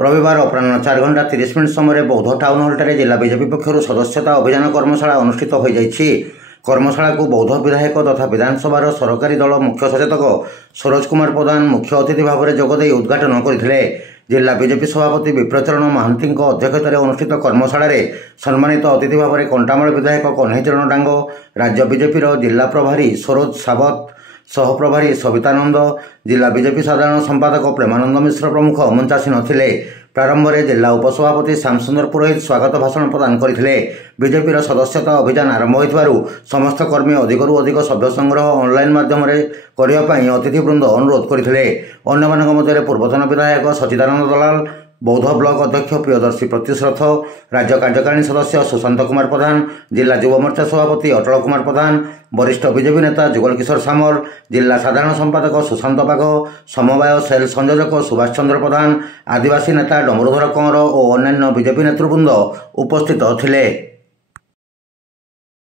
रविवार अपराह 4 घंटा 30 मिनिट समय बौद्ध टाउन हॉल जिला बीजेपी पक्षर सदस्यता अभियान कर्मशाला अनुष्ठित हो जाइछि। कर्मशाला को बौद्ध विधायक तथा विधानसभा सरकारी दल मुख्य सचेतक सरोज कुमार प्रधान मुख्य अतिथि भाव में जोगदे उद्घाटन करथिले। जिला बीजेपी सभापति विप्रचरण महांती अध्यक्षतार अनुष्ठित कर्मशाला सम्मानित अतिथि भाव में कंटामाल विधायक कन्हैचरण डांग, राज्य बीजेपी जिला प्रभारी सरोज सावत, सहप्रभारी सवितानंद, जिला बीजेपी साधारण संपादक प्रेमानंद मिश्र प्रमुख मंचासीन थिले। प्रारंभ में जिला उपसभापति श्यामसुंदर पुरोहित स्वागत भाषण प्रदान करथिले। बीजेपी सदस्यता अभियान आरंभ होइतबारु समस्त कर्मी अधिकरू अधिक सभ्य संग्रह ऑनलाइन माध्यम करने अतिथिवृंद अनुरोध करथिले। अन्य मध्य पूर्वतन विधायक सचिदानंद दलाल, बौद्ध ब्लॉक अध्यक्ष प्रियदर्शी प्रतिश्रथ, राज्य कार्यकारिणी सदस्य सुशांत कुमार प्रधान, जिला युव मोर्चा सभापति अटल कुमार प्रधान, वरिष्ठ बीजेपी नेता जुगल किशोर सामल, जिला साधारण संपादक सुशांत बाघ, समवाय सेल संयोजक सुभाष चंद्र प्रधान, आदिवासी नेता डमरुधर कंवर और अन्य बीजेपी नेतृवृंद उपस्थित थिले।